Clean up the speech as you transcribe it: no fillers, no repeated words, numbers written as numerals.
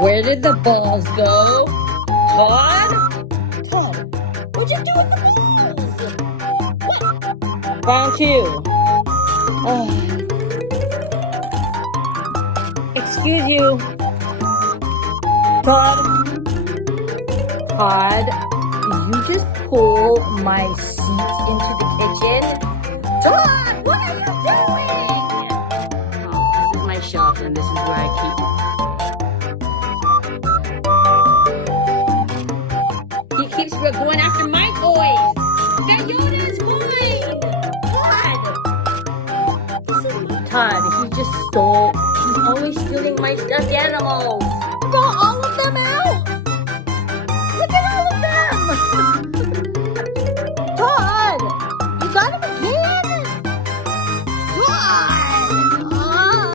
Where did the balls go? Todd? Todd, what'd you do with the balls? What? Found two. Excuse you. Todd? Todd, did you just pull my seat into the kitchen? Todd, what are you doing? Oh, this is my shelf and this is where I keep He keeps going after my toys. That Yoda's mine. Todd, he just stole. He's always stealing my stuffed animals. Throw all of them out.